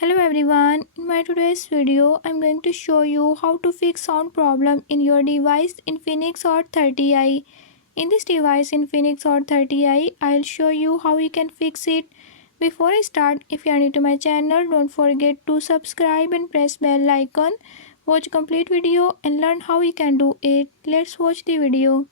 Hello everyone, in my today's video I'm going to show you how to fix sound problem in your device Infinix Hot 30i. In this device Infinix Hot 30i, I'll show you how you can fix it. Before I start, if you are new to my channel, don't forget to subscribe and press bell icon. Watch complete video and learn how you can do it. Let's watch the video.